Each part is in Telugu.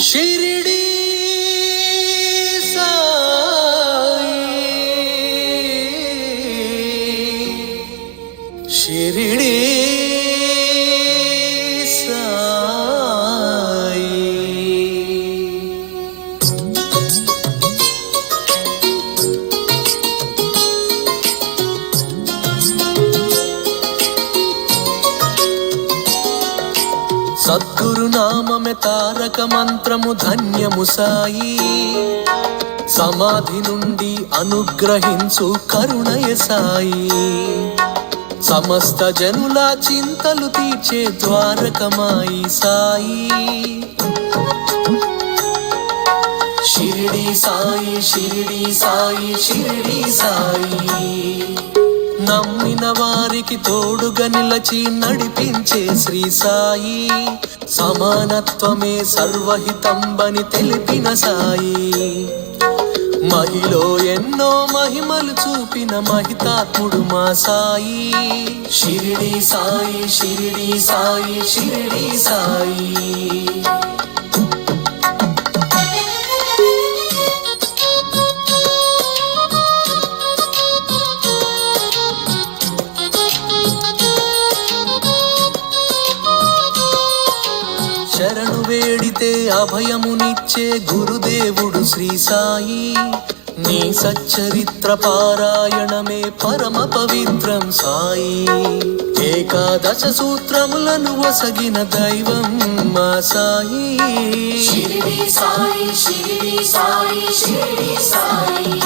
शिरडी साई शिरडी साई सद्गुरु नाममे तारक मंत्रमु धन्यमु साई समाधि నుండి అనుగ్రహించు కరుణయ సాయి సమస్త జనుల చింతలు తీర్చే ద్వారకమాయి సాయి షిరిడి సాయి షిరిడి సాయి షిరిడి సాయి నమ్మిన వారికి తోడుగా నిలచి నడిపించే శ్రీ సాయి సమానత్వమే సర్వహితంబని తెలిపిన సాయి మహిలో ఎన్నో మహిమలు చూపిన మహితాత్ముడు మా సాయి షిరిడి సాయి షిరిడి సాయి షిరిడి సాయి శరణు వేడితే అభయమునిచ్చే గురుదేవుడు శ్రీ సాయి నీ సచ్చరిత్ర పారాయణమే పరమ పవిత్రం సాయి ఏకాదశ సూత్రములను వసగిన దైవం మా సాయి షిరిడి సాయి షిరిడి సాయి షిరిడి సాయి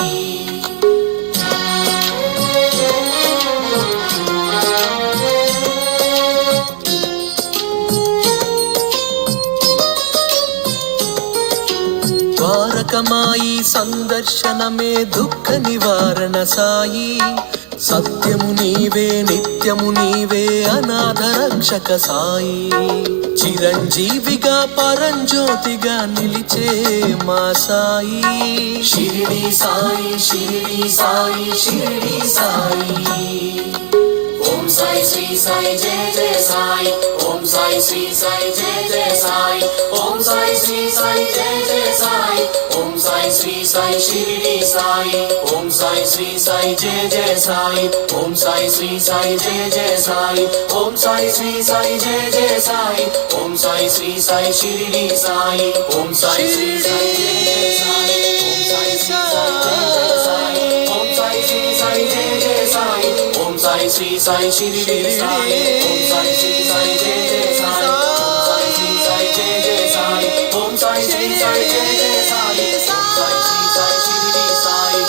ద్వారకమాయి సందర్శనమే దుఃఖ నివారణ సాయి సత్యము నీవే నిత్యము నీవే అనాథ రక్షక సాయి చిరంజీవిగా పరంజ్యోతిగా నిలిచే మా సాయి షిరిడి సాయి షిరిడి సాయి షిరిడి సాయి ఓం సాయి శ్రీ సాయి జయ జయ సాయి ఓం సాయి శ్రీ సాయి జయ జయ సాయి ఓం సాయి శ్రీ సాయి జయ జయ సాయి ఓం సాయి శ్రీ సాయి షిరిడి సాయి ఓం సాయి శ్రీ సాయి జయ జయ సాయి ఓం సాయి శ్రీ సాయి జయ జయ సాయి ఓం సాయి శ్రీ సాయి జయ జయ సాయి ఓం సాయి శ్రీ సాయి షిరిడి సాయి ఓం సాయి శ్రీ సాయి జయ జయ సాయి ఓం సాయి శ్రీ సాయి జయ జయ సాయి ఓం సాయి శ్రీ సాయి జయ జయ సాయి ఓం సాయి శ్రీ సాయి షిరిడి సాయి ఓం సాయి శ్రీ సాయి జయ జయ సాయి ఓం సాయి శ్రీ సాయి జయ జయ సాయి ఓం సాయి శ్రీ సాయి జయ జయ సాయి ఓం సాయి శ్రీ సాయి షిరిడి సాయి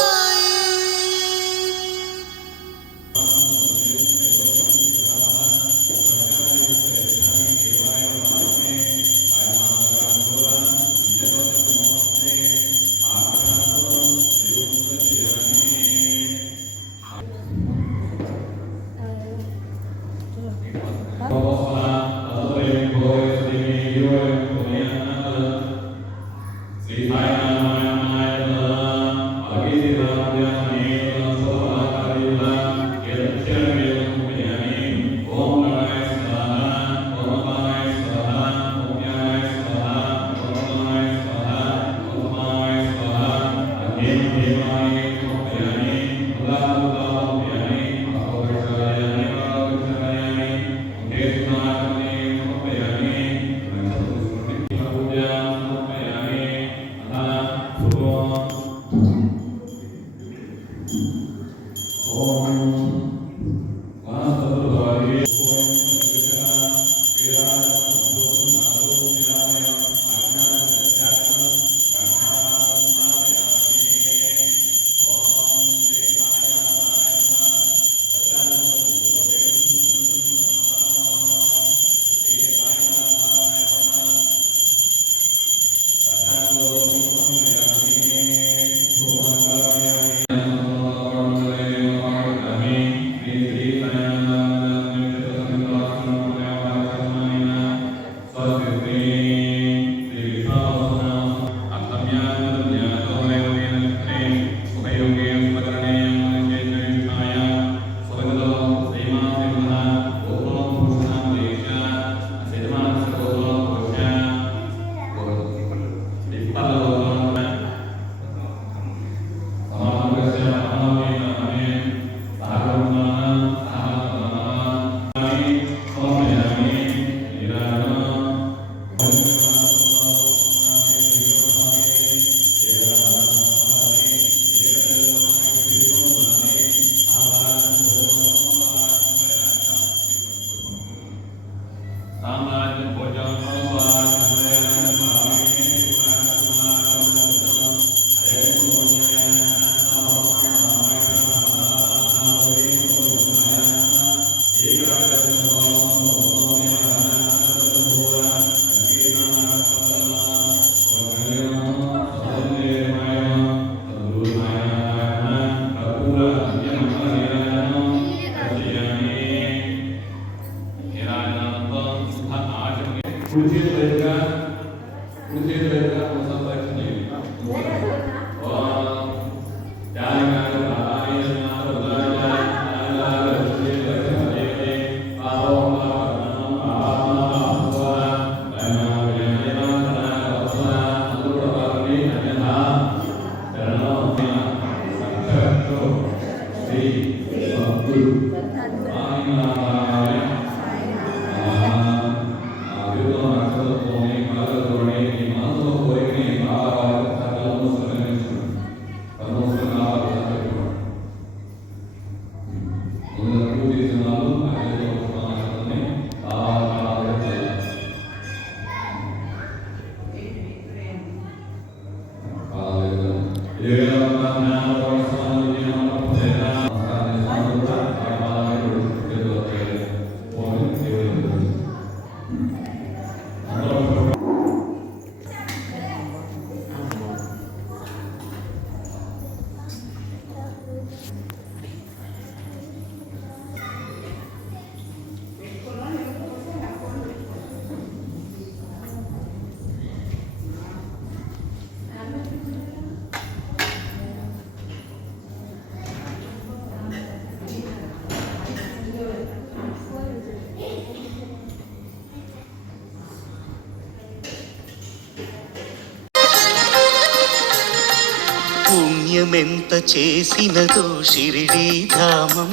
పుణ్యమెంత చేసినదో షిరిడీ ధామం,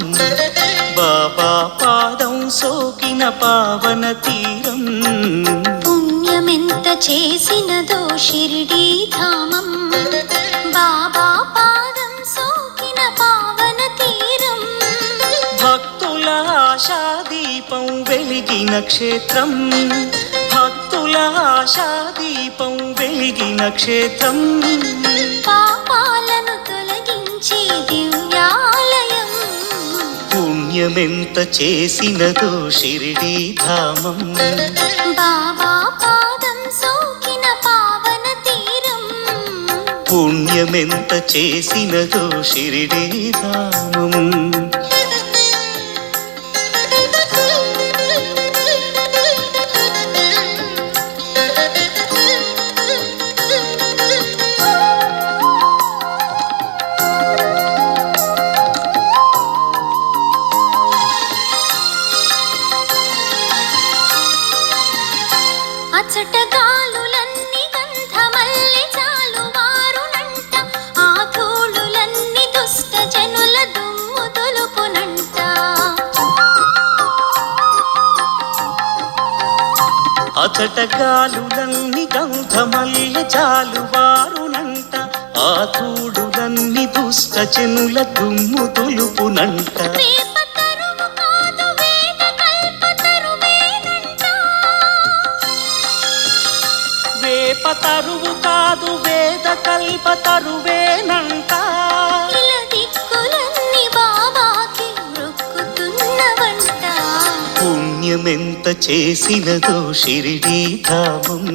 బాబా పాదం సోకిన పావన తీరం. పుణ్యమెంత చేసినదో షిరిడీ ధామం, బాబా పాదం సోకిన పావన తీరం. భక్తుల ఆశాదీపం వెలిగిన క్షేత్రం, భక్తుల ఆశాదీపం వెలిగిన క్షేత్రం. పాపాలను తొలగించే దివ్యాలయం. పుణ్యమెంత చేసినదో షిరిడీ ధామం, బాబా పాదం సోకిన పావన తీరం. పుణ్యమెంత చేసినదో షిరిడీ ధామం. అచటగాలులన్నీ గంధమల్లె చాలువారునంట, ఆ ధూళులన్నీ దుష్ట జనుల దుమ్ము దులుపునంట. అచటగాలులన్నీ గంధమల్లె చాలువారునంట, ఆ ధూళులన్నీ దుష్ట జనుల దుమ్ము దులుపునంట. తరువు కాదు వేద కల్ప తరువేనంట. ఇలా దిక్కులన్నీ బాబాకి మొక్కుతున్నవంట. పుణ్యమెంత చేసినదో షిరిడీ ధామం,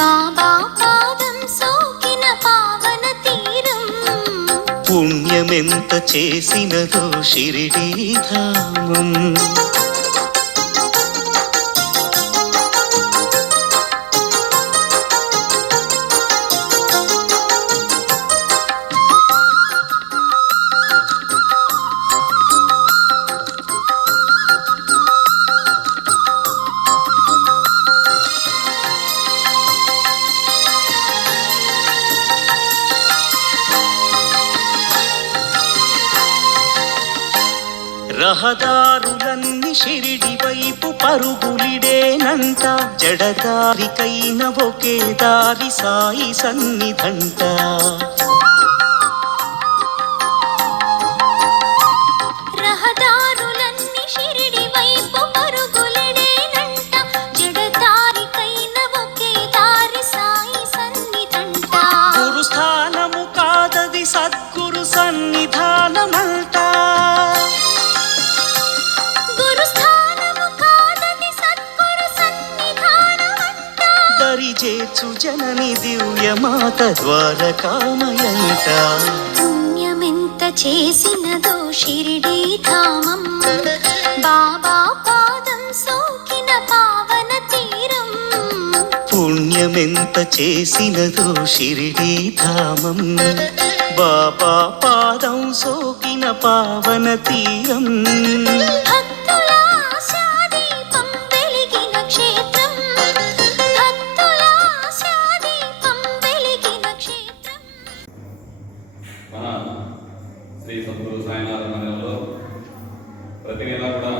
బాబా పాదం సోకిన పావన తీరం. పుణ్యమెంత చేసినదో షిరిడీ ధామం. రహదారులన్నీ షిరిడి వైపు పరుగులిడేనంట జడదారికైన ఒకే దారి సాయి సన్నిధంట రహదారులన్నీ షిరిడి వైపు పరుగులిడేనంట జడదారికైన ఒకే దారి సాయి సన్నిధంట గురుస్థానము కాదది సద్గురు సన్నిధానమంట గురుస్థానము కాదది సద్గురు సన్నిధానమంట దరిచేర్చు జనని దివ్యమాత ద్వారకామయంట పుణ్యమెంత చేసినదో షిరిడి ధామం బాబా పాదం సోకిన పావన తీరం పుణ్యమెంత చేసినదో షిరిడీ ధామం బాబా పాదం సోకిన పావన తీరం భక్తుల ఆశాదీపం వెలిగిన క్షేత్రం భక్తుల ఆశాదీపం వెలిగిన క్షేత్రం మన శ్రీ సద్గురు సాయినాథ మందిరంలో ప్రతి నెల కూడా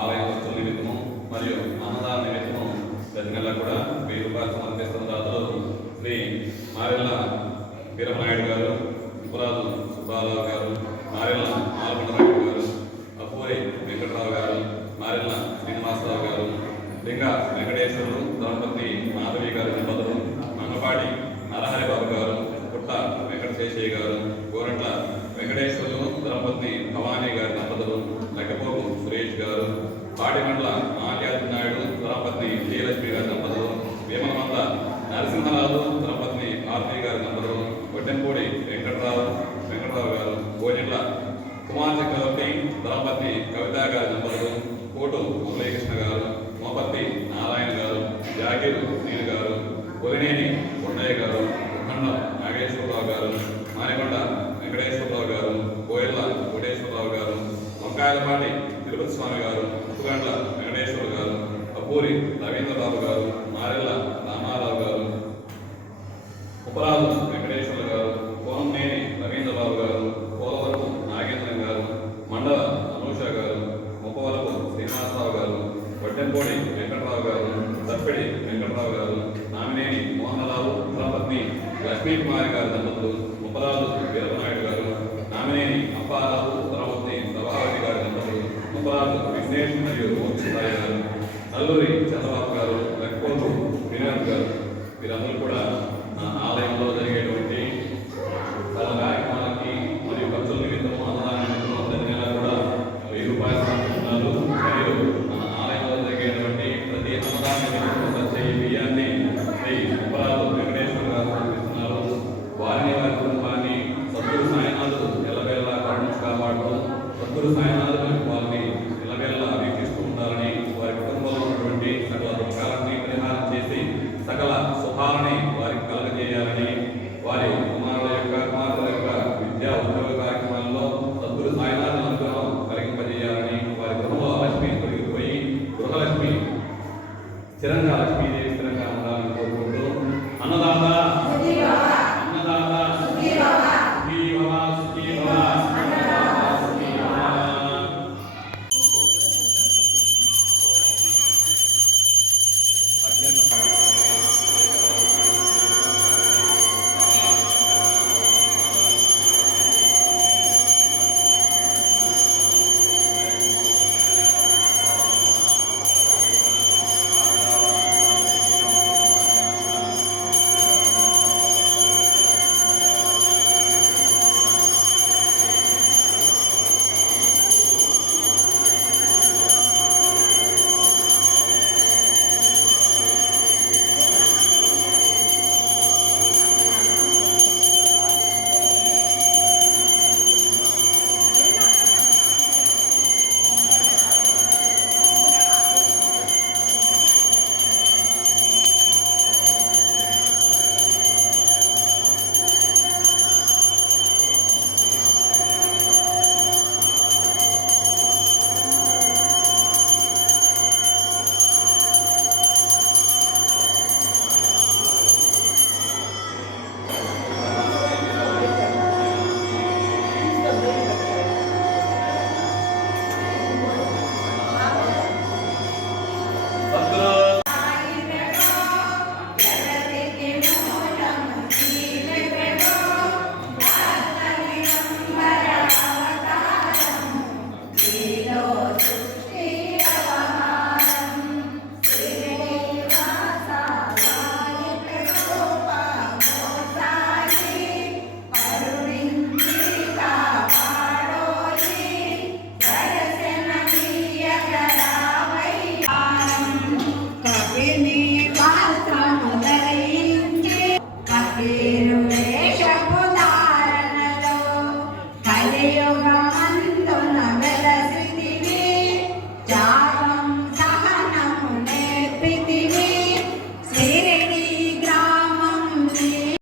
ఆలయ వస్తువుల నిమిత్తము మరియు అన్నదాన నిమిత్తము ప్రతి నెల కూడా 1000 రూపాయలు సమర్పిస్తున్న దాతలు శ్రీ మారెల్ల వీరమనాయుడు గారు, ఉపరాజు సుబ్బారావు గారు, మారెల్ల మాలకొండరాయుడు గారు, అపూరి వెంకటరావు గారు, మారెల్ల శ్రీనివాసరావు గారు, లింగ వెంకటేశ్వరులు దంపతి మాధవి గారి దంపతులు, మంగపాటి నరహరి బాబు గారు, పుట్ట వెంకటశేషయ్య గారు, గోరంట్ల వెంకటేశ్వరులు దంపతి భవానీ గారి దంపతులు, లెక్కపోపు సురేష్ గారు, పాటిమండల మాల్యాద్రి నాయుడు దంపతి జయలక్ష్మి గారి దంపతులు, వేమనమంద నరసింహరాజు దంపతి ఆర్తి గారి దంపతులు, వడ్డెంపూడి వెంకటరావు గారు, గోజెండ్ల కుమార్ చక్రవర్తి దంపతి కవిత గారి దంపతులు, కోటు మురళీకృష్ణ గారు, మోపత్తి నారాయణ గారు, జాగీరు శ్రీను గారు, కొలినేని కొండయ్య గారు, ఉఖండం నాగేశ్వరరావు గారు, మానికొండ వెంకటేశ్వరరావు గారు, కోయల్ల కోటేశ్వరరావు గారు, వంకాయలపాటి తిరుపతి స్వామి గారు, ముత్తుగండ్ల వెంకటేశ్వర గారు, అప్పూరి రవీంద్రబాబు గారు, మారెల్ల రామారావు గారు, ఉపరాజు వెంకటేశ్వర గారు, కోనంనేని రవీంద్రబాబు గారు, పోలవరపు నాగేంద్రం గారు, మండల అనూష గారు, ముప్పవరపు శ్రీనివాసరావు గారు, వడ్డెంపోడి వెంకటరావు గారు, తప్పిడి వెంకటరావు గారు, నామినేని మోహనరావు ధనపత్ని లక్ష్మీకుమారి గారి దంపతులు, ముప్పరాజు వీరమనాయుడు గారు, నామినేని అప్పారావు ధనపత్ని ప్రభావతి గారి దంపతులు, ముప్పరాజు విఘ్నేష్ మరియు మూర్తి సాయి గారు, నల్లూరి చంద్రబాబు గారు, లక్కోలు వినోద్ గారు, వీరందరూ కూడా ఆలయంలో జరిగేటువంటి చాలా కార్యక్రమాలకి మరియు ఖర్చుల నిమిత్తము అన్నదాన నిమిత్తము ప్రతి నెల కూడా 1000 రూపాయలు సమర్పిస్తున్నారు. మరియు మన ఆలయంలో జరిగేటువంటి ప్రతి అన్నదాన నిమిత్తము వచ్చే ఈ బియ్యాన్ని శ్రీ ఉపరాజు వెంకటేశ్వర గారు సమర్పిస్తున్నారు. వారిని వారి కుటుంబాన్ని సద్గురు సాయినాథుడు ఎల్లవేళలా కరుణించి కాపాడుతూ సద్గురు సాయినాథుడు వారిని ఎల్లవేళలా వీక్షిస్తూ ఉండాలని, వారి కుటుంబంలో ఉన్నటువంటి సకల దుఃఖాలన్నీ పరిహారం చేసి సకల శుభాలని